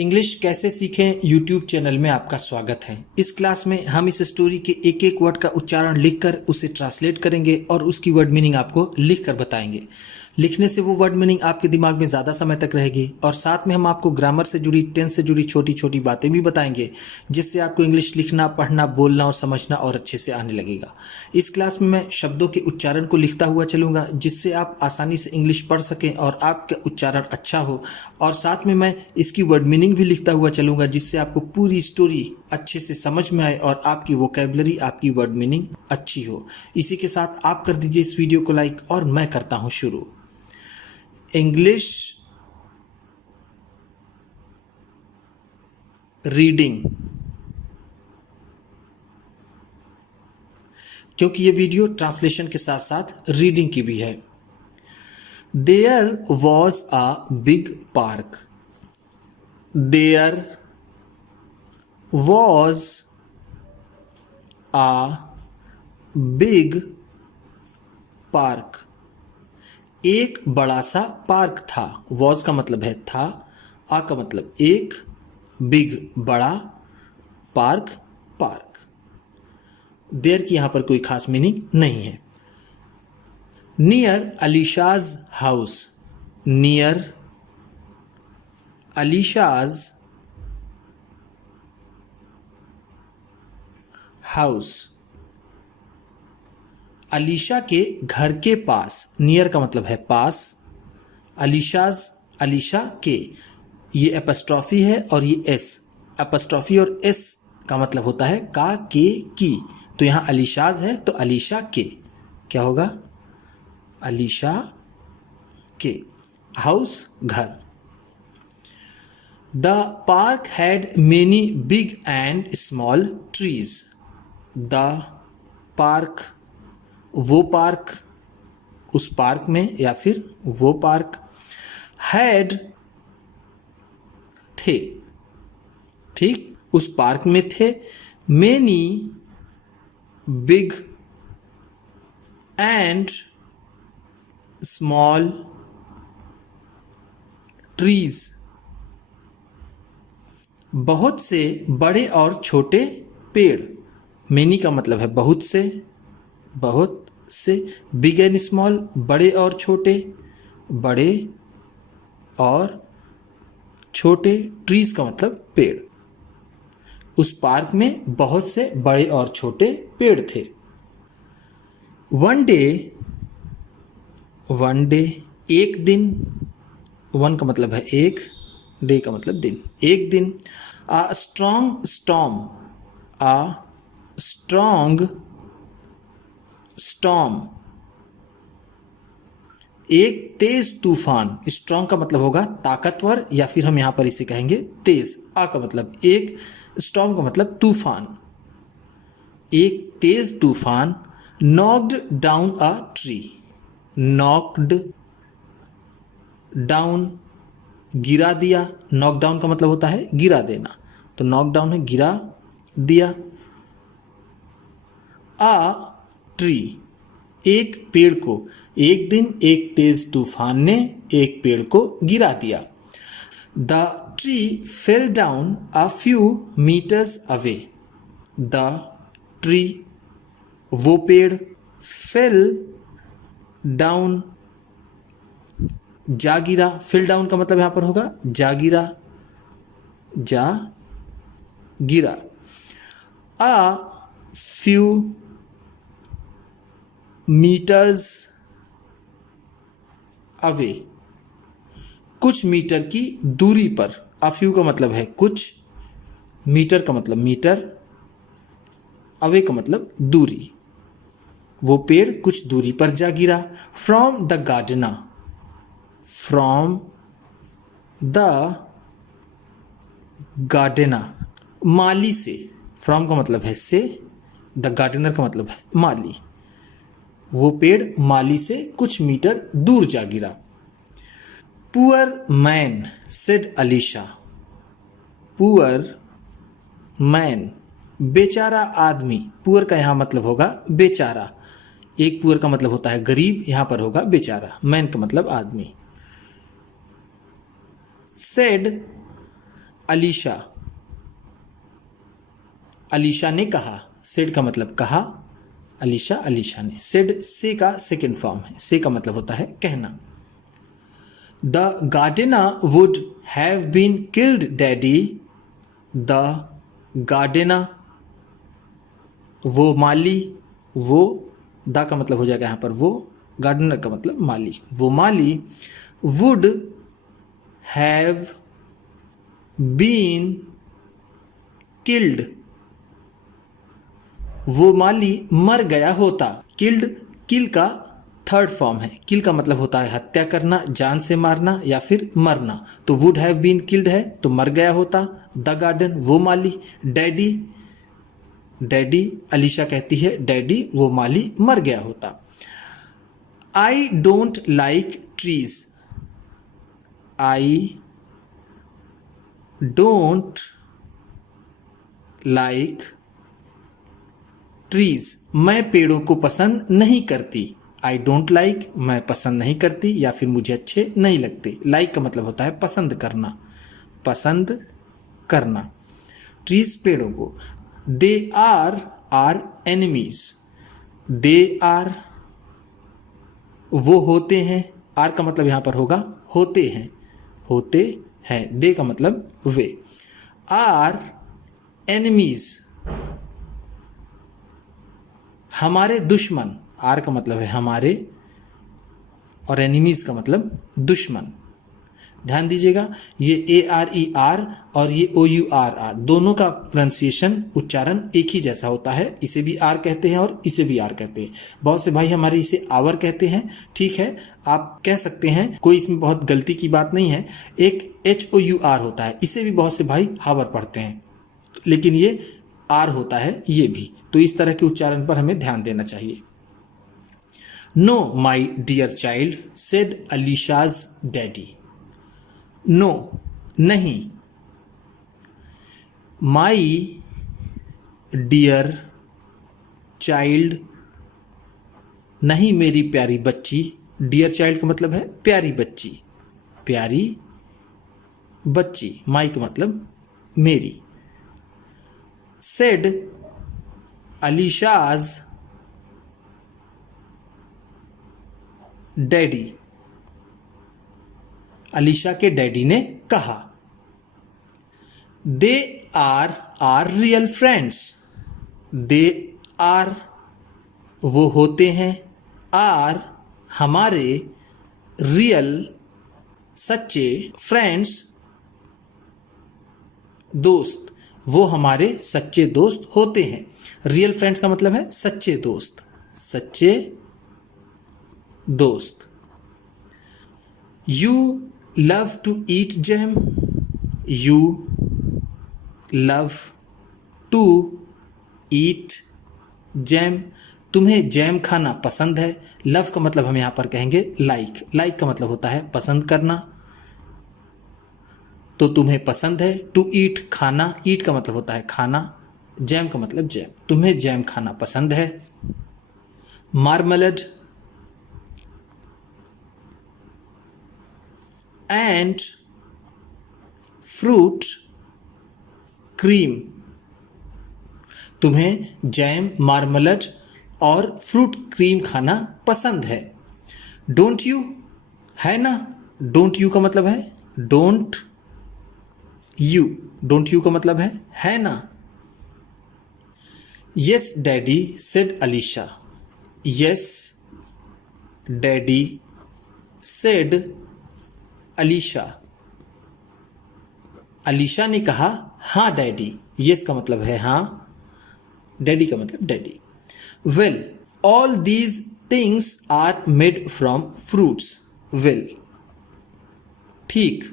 English कैसे सीखें YouTube channel में आपका स्वागत है। इस क्लास में हम इस स्टोरी के एक एक वर्ड का उच्चारण लिखकर उसे ट्रांसलेट करेंगे और उसकी वर्ड मीनिंग आपको लिखकर बताएंगे। लिखने से वो वर्ड मीनिंग आपके दिमाग में ज़्यादा समय तक रहेगी और साथ में हम आपको ग्रामर से जुड़ी, टेंस से जुड़ी छोटी छोटी बातें भी बताएंगे, जिससे आपको इंग्लिश लिखना, पढ़ना, बोलना और समझना और अच्छे से आने लगेगा। इस क्लास में मैं शब्दों के उच्चारण को लिखता हुआ चलूँगा, जिससे आप आसानी से इंग्लिश पढ़ सकें और आपका उच्चारण अच्छा हो, और साथ में मैं इसकी वर्ड मीनिंग भी लिखता हुआ चलूँगा, जिससे आपको पूरी स्टोरी अच्छे से समझ में आए और आपकी वोकैबुलरी, आपकी वर्ड मीनिंग अच्छी हो। इसी के साथ आप कर दीजिए इस वीडियो को लाइक और मैं करता हूँ शुरू। इंग्लिश रीडिंग, क्योंकि ये वीडियो ट्रांसलेशन के साथ साथ रीडिंग की भी है। There was a big park. There was a big park. एक बड़ा सा पार्क था। वॉज का मतलब है था, आ का मतलब एक, बिग बड़ा, पार्क पार्क। देयर की यहां पर कोई खास मीनिंग नहीं है। Near Alisha's house. Near Alisha's house. Alisha के घर के पास। नियर का मतलब है पास, अलीशाज अलीशा के, ये एपस्ट्रॉफी है और ये एस। एपस्ट्रॉफी और एस का मतलब होता है का, के, की। तो यहाँ अलीशाज है तो अलीशा के क्या होगा? अलीशा के। हाउस घर। The park had many big and small trees. The park, वो पार्क, उस पार्क में या फिर वो पार्क, हैड थे, ठीक, उस पार्क में थे, many big and small trees. बहुत से बड़े और छोटे पेड़। मेनी का मतलब है बहुत से, बहुत से, बिग एंड स्मॉल बड़े और छोटे, बड़े और छोटे, ट्रीज का मतलब पेड़। उस पार्क में बहुत से बड़े और छोटे पेड़ थे। वन डे, वन डे एक दिन, वन का मतलब है एक, डे का मतलब दिन, एक दिन। A strong storm. A strong storm, एक तेज तूफान। स्ट्रॉन्ग का मतलब होगा ताकतवर, या फिर हम यहां पर इसे कहेंगे तेज। आ का मतलब एक, स्टॉर्म का मतलब तूफान। एक तेज तूफान knocked down a tree. Knocked down, गिरा दिया। नॉक डाउन का मतलब होता है गिरा देना, तो नॉक डाउन है गिरा दिया। आ ट्री, एक पेड़ को। एक दिन एक तेज तूफान ने एक पेड़ को गिरा दिया। The tree fell down a few metres away. The tree, वो पेड़, फेल डाउन, जा गिरा। फेल डाउन का मतलब यहां पर होगा जा गिरा, जा गिरा। अ फ्यू मीटर्स अवे, कुछ मीटर की दूरी पर। अ फ्यू का मतलब है कुछ, मीटर का मतलब मीटर, अवे का मतलब दूरी। वो पेड़ कुछ दूरी पर जा गिरा। From the gardener. From the gardener, माली से। फ्रॉम का मतलब है से, द गार्डनर का मतलब है माली। वो पेड़ माली से कुछ मीटर दूर जा गिरा। Poor man said Alisha. Poor man, बेचारा आदमी। पुअर का यहां मतलब होगा बेचारा। एक पुअर का मतलब होता है गरीब, यहां पर होगा बेचारा। मैन का मतलब आदमी। सेड अलीशा, अलीशा ने कहा, सेड का मतलब कहा, अलीशा अलीशा ने। सेड से का सेकेंड फॉर्म है, से का मतलब होता है कहना। The gardener would have been killed daddy, the gardener, वो माली, वो द का मतलब हो जाएगा यहाँ पर वो, गार्डनर का मतलब माली, वो माली वुड हैव बीन किल्ड, वो माली मर गया होता। किल्ड, किल का थर्ड फॉर्म है। किल का मतलब होता है हत्या करना, जान से मारना या फिर मरना। तो वुड हैव बीन किल्ड है तो मर गया होता। द गार्डन, वो माली। डैडी, डैडी, अलीशा कहती है डैडी, वो माली मर गया होता। I don't like trees, I don't like trees, मैं पेड़ों को पसंद नहीं करती। आई डोंट लाइक, मैं पसंद नहीं करती या फिर मुझे अच्छे नहीं लगते। लाइक का मतलब होता है पसंद करना, पसंद करना। ट्रीज, पेड़ों को। They are our enemies, they are, वो होते हैं। आर का मतलब यहां पर होगा होते हैं, होते हैं। दे का मतलब वे। आर एनिमीज, हमारे दुश्मन। आर का मतलब है हमारे और एनिमीज का मतलब दुश्मन। ध्यान दीजिएगा, ये ए आर ई आर और ये ओ यू आर आर दोनों का प्रोनाउंसिएशन, उच्चारण एक ही जैसा होता है। इसे भी आर कहते हैं और इसे भी आर कहते हैं। बहुत से भाई हमारे इसे आवर कहते हैं, ठीक है, आप कह सकते हैं, कोई इसमें बहुत गलती की बात नहीं है। एक एच ओ यू आर होता है, इसे भी बहुत से भाई हावर पढ़ते हैं, लेकिन ये आर होता है ये भी। तो इस तरह के उच्चारण पर हमें ध्यान देना चाहिए। No my dear child, said Alisha's daddy. No, नहीं। माई डियर चाइल्ड, नहीं मेरी प्यारी बच्ची। डियर चाइल्ड का मतलब है प्यारी बच्ची, प्यारी बच्ची। माई का मतलब मेरी। सेड अलीशाज डैडी, अलीशा के डैडी ने कहा। They are our real friends, they are, वो होते हैं। आर, हमारे। रियल, सच्चे। फ्रेंड्स, दोस्त, वो हमारे सच्चे दोस्त होते हैं। रियल फ्रेंड्स का मतलब है सच्चे दोस्त, सच्चे दोस्त। You love to eat jam, you love to eat jam, तुम्हें जैम खाना पसंद है। लव का मतलब हम यहाँ पर कहेंगे लाइक, लाइक का मतलब होता है पसंद करना। तो तुम्हें पसंद है। टू ईट, खाना, ईट का मतलब होता है खाना। जैम का मतलब जैम, तुम्हें जैम खाना पसंद है। मार्मलेड एंड फ्रूट क्रीम, तुम्हें जैम, मार्मलेड और फ्रूट क्रीम खाना पसंद है। डोंट यू, है ना। डोंट यू का मतलब है डोंट यू, डोंट यू का मतलब है ना। Yes daddy, said Alisha, yes daddy, said Alisha, Alisha ने कहा हाँ डैडी। यस का मतलब है हाँ, डैडी का मतलब daddy. Well, all these things are made from fruits. Well, ठीक।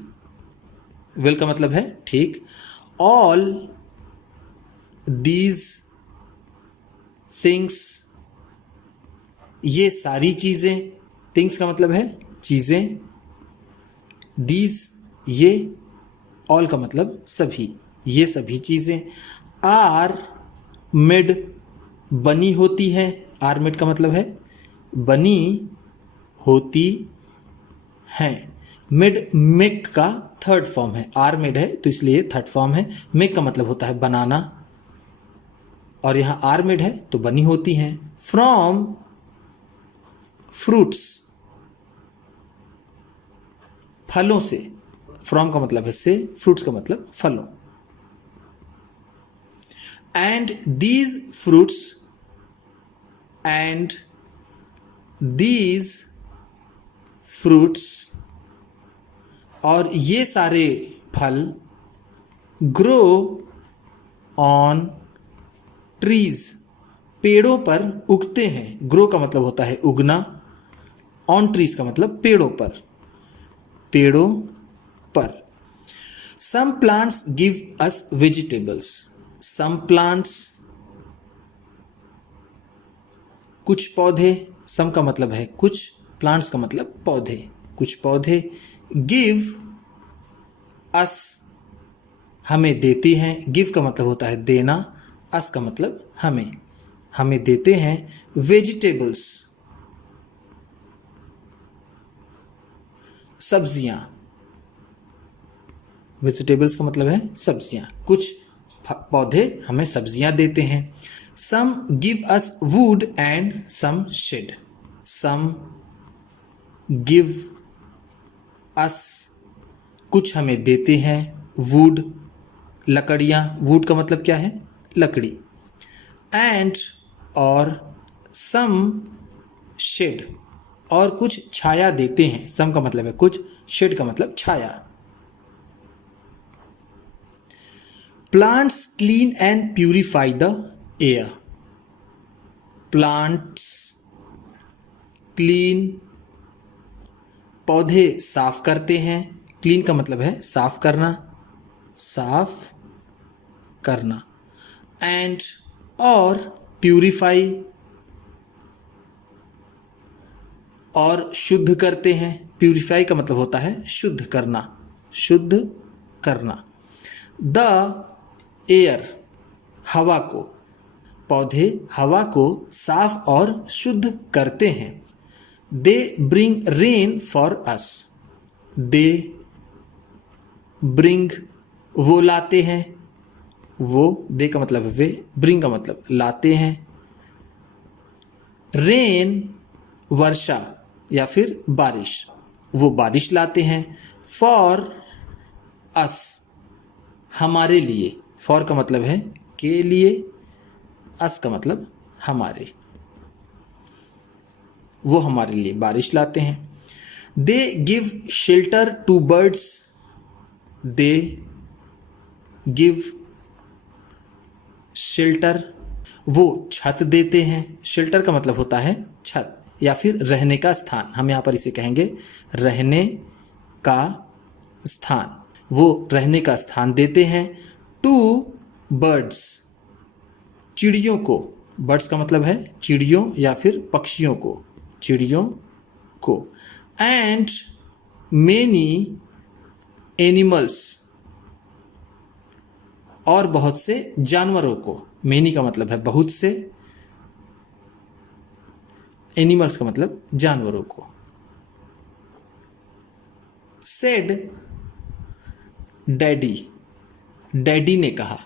वेल का मतलब है ठीक। ऑल दीज थिंग्स, ये सारी चीजें। थिंग्स का मतलब है चीजें। दीज, ये। ऑल का मतलब सभी, ये सभी चीजें। आर मेड, बनी होती है। आर मेड का मतलब है बनी होती हैं। मेड मेक का थर्ड फॉर्म है, आर मेड है तो इसलिए थर्ड फॉर्म है। मेक का मतलब होता है बनाना और यहाँ आर मेड है तो बनी होती हैं। फ्रॉम फ्रूट्स, फलों से, फ्रॉम का मतलब है से, फ्रूट्स का मतलब फलों। And these fruits, and these fruits, और ये सारे फल ग्रो ऑन ट्रीज, पेड़ों पर उगते हैं। ग्रो का मतलब होता है उगना, ऑन ट्रीज का मतलब पेड़ों पर, पेड़ों पर। Some plants give us vegetables, some plants, कुछ पौधे, सम का मतलब है कुछ, प्लांट्स का मतलब पौधे, कुछ पौधे, गिव अस, हमें देते हैं। गिव का मतलब होता है देना, अस का मतलब हमें, हमें देते हैं वेजिटेबल्स, सब्जियां। वेजिटेबल्स का मतलब है सब्जियां, कुछ पौधे हमें सब्जियां देते हैं। Some give us wood and some shade, some give us, कुछ हमें देते हैं, वुड, लकड़ियाँ, वुड का मतलब क्या है, लकड़ी, एंड, और, सम शेड, और कुछ छाया देते हैं। सम का मतलब है कुछ, शेड का मतलब छाया। Plants clean and purify the air, plants clean, पौधे साफ करते हैं। क्लीन का मतलब है साफ करना, साफ करना, एंड, और, प्यूरिफाई, और शुद्ध करते हैं। प्यूरिफाई का मतलब होता है शुद्ध करना, शुद्ध करना। द एयर, हवा को, पौधे हवा को साफ और शुद्ध करते हैं। They bring rain for us, they bring, वो लाते हैं, वो, दे का मतलब वे, ब्रिंग का मतलब लाते हैं। रेन, वर्षा या फिर बारिश, वो बारिश लाते हैं। फॉर अस, हमारे लिए, फॉर का मतलब है के लिए, अस का मतलब हमारे, वो हमारे लिए बारिश लाते हैं। They give shelter to birds, they give shelter, वो छत देते हैं। शेल्टर का मतलब होता है छत या फिर रहने का स्थान, हम यहाँ पर इसे कहेंगे रहने का स्थान, वो रहने का स्थान देते हैं। टू बर्ड्स, चिड़ियों को, बर्ड्स का मतलब है चिड़ियों या फिर पक्षियों को, चिड़ियों को। एंड मेनी एनिमल्स, और बहुत से जानवरों को। मेनी का मतलब है बहुत से, एनिमल्स का मतलब जानवरों को। सेड डैडी, डैडी ने कहा,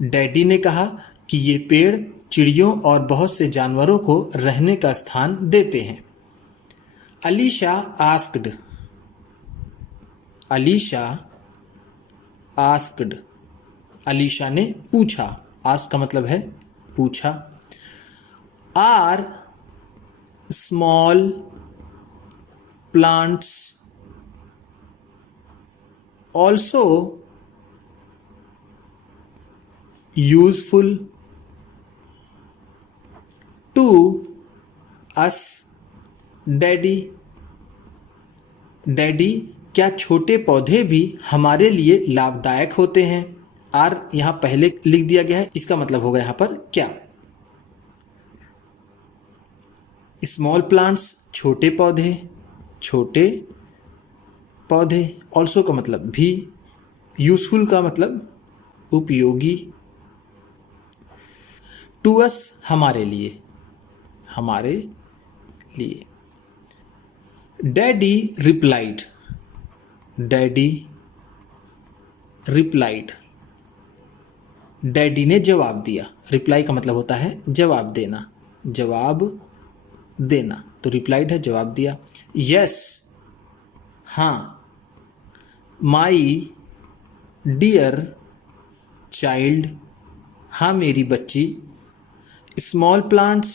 डैडी ने कहा कि ये पेड़ चिड़ियों और बहुत से जानवरों को रहने का स्थान देते हैं। अलीशा आस्क्ड, अलीशा आस्क्ड, अलीशा ने पूछा। आस्क का मतलब है पूछा। Are small plants also useful to us daddy, daddy क्या छोटे पौधे भी हमारे लिए लाभदायक होते हैं। आर यहाँ पहले लिख दिया गया है, इसका मतलब होगा यहाँ पर क्या। स्मॉल प्लांट्स छोटे पौधे, छोटे पौधे, ऑल्सो का मतलब भी, यूजफुल का मतलब उपयोगी, टू अस हमारे लिए, हमारे लिए। Daddy replied, daddy replied, daddy ने जवाब दिया। रिप्लाई का मतलब होता है जवाब देना, जवाब देना, तो रिप्लाइड है जवाब दिया। यस, हाँ। माई डियर चाइल्ड, हाँ मेरी बच्ची। स्मॉल प्लांट्स,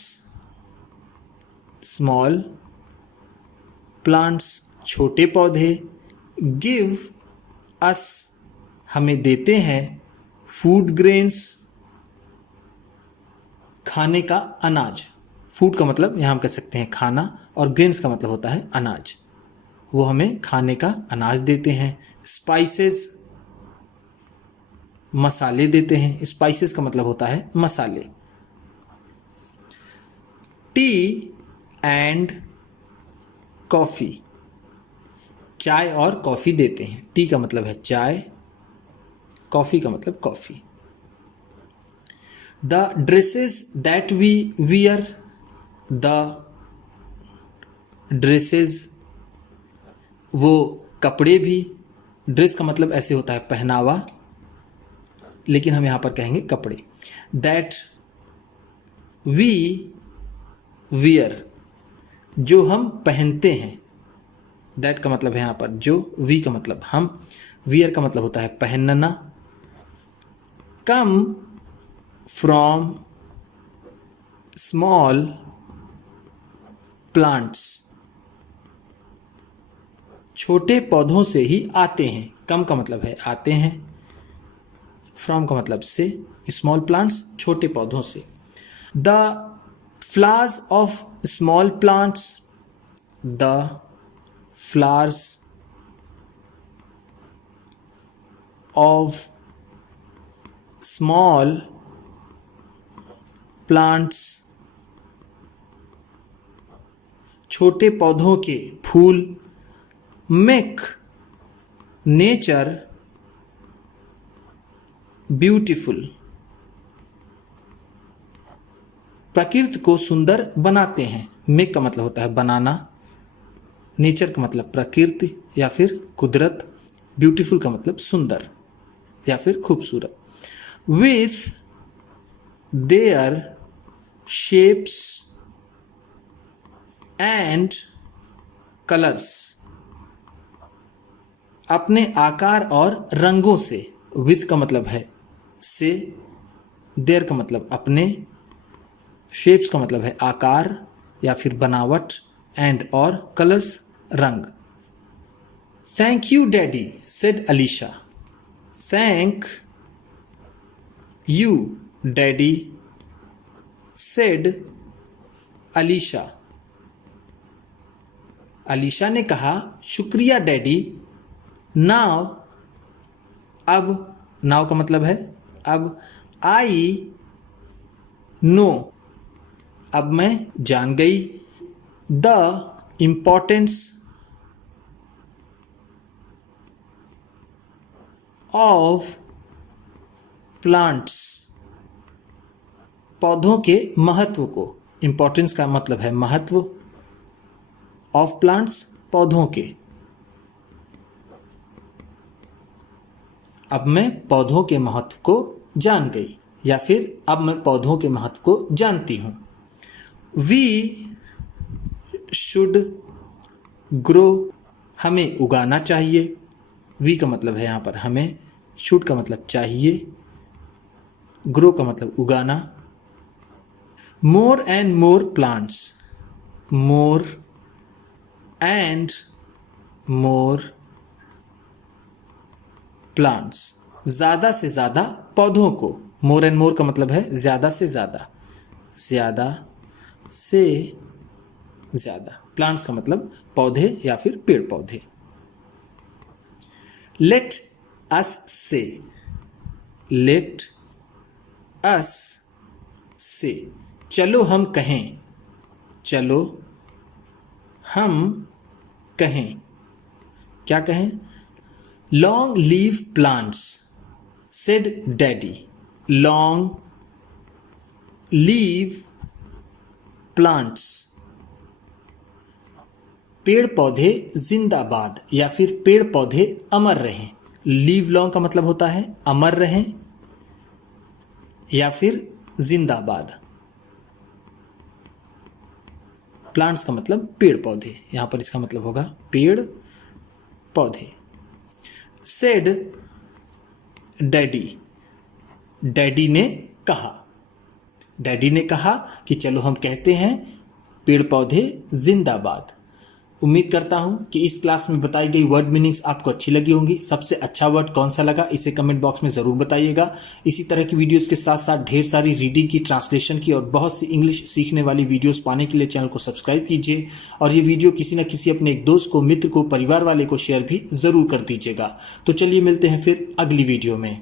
स्मॉल प्लांट्स छोटे पौधे। गिव अस, हमें देते हैं। फूड ग्रेन्स, खाने का अनाज। फूड का मतलब यहाँ हम कह सकते हैं खाना, और ग्रेन्स का मतलब होता है अनाज, वो हमें खाने का अनाज देते हैं। स्पाइसेस, मसाले देते हैं। स्पाइसेस का मतलब होता है मसाले। टी एंड कॉफ़ी, चाय और कॉफ़ी देते हैं। टी का मतलब है चाय, कॉफ़ी का मतलब coffee. The dresses that we wear, the dresses, वो कपड़े भी। ड्रेस का मतलब ऐसे होता है पहनावा, लेकिन हम यहाँ पर कहेंगे कपड़े। दैट वी वियर, जो हम पहनते हैं। दैट का मतलब है यहाँ पर जो, वी का मतलब हम, वियर का मतलब होता है पहनना। कम फ्रॉम स्मॉल प्लांट्स, छोटे पौधों से ही आते हैं। कम का मतलब है आते हैं, फ्रॉम का मतलब से, स्मॉल प्लांट्स छोटे पौधों से। The flowers of small plants, the flowers of small plants, छोटे पौधों के फूल। मेक नेचर ब्यूटीफुल, प्रकृति को सुंदर बनाते हैं। मेक का मतलब होता है बनाना, नेचर का मतलब प्रकृति या फिर कुदरत, ब्यूटीफुल का मतलब सुंदर या फिर खूबसूरत। With their shapes and colours, अपने आकार और रंगों से। विथ का मतलब है से, देयर का मतलब अपने, शेप्स का मतलब है आकार या फिर बनावट, एंड और कलर्स रंग। Thank you daddy said Alisha, thank you daddy said Alisha, Alisha ने कहा शुक्रिया डैडी। नाउ, अब, नाउ का मतलब है अब। आई नो, अब मैं जान गई। द इम्पोर्टेंस ऑफ प्लांट्स, पौधों के महत्व को। इम्पोर्टेंस का मतलब है महत्व, ऑफ प्लांट्स पौधों के। अब मैं पौधों के महत्व को जान गई, या फिर अब मैं पौधों के महत्व को जानती हूँ। वी शुड ग्रो, हमें उगाना चाहिए। वी का मतलब है यहाँ पर हमें, शुड का मतलब चाहिए, ग्रो का मतलब उगाना। More and more plants, more and more plants, ज़्यादा से ज़्यादा पौधों को। मोर एंड मोर का मतलब है ज़्यादा से ज़्यादा, ज़्यादा से ज़्यादा। प्लांट्स का मतलब पौधे या फिर पेड़ पौधे। लेट अस से, लेट अस से, चलो हम कहें, चलो हम कहें। क्या कहें? Long leave plants said daddy, long leave plants, पेड़ पौधे जिंदाबाद या फिर पेड़ पौधे अमर रहें। लीव लॉन्ग का मतलब होता है अमर रहें या फिर जिंदाबाद। प्लांट्स का मतलब पेड़ पौधे, यहां पर इसका मतलब होगा पेड़ पौधे। सेड डैडी, डैडी ने कहा, डैडी ने कहा कि चलो हम कहते हैं पेड़ पौधे जिंदाबाद। उम्मीद करता हूं कि इस क्लास में बताई गई वर्ड मीनिंग्स आपको अच्छी लगी होंगी। सबसे अच्छा वर्ड कौन सा लगा इसे कमेंट बॉक्स में ज़रूर बताइएगा। इसी तरह की वीडियोस के साथ साथ ढेर सारी रीडिंग की, ट्रांसलेशन की और बहुत सी इंग्लिश सीखने वाली वीडियोस पाने के लिए चैनल को सब्सक्राइब कीजिए और ये वीडियो किसी न किसी अपने एक दोस्त को, मित्र को, परिवार वाले को शेयर भी ज़रूर कर दीजिएगा। तो चलिए मिलते हैं फिर अगली वीडियो में।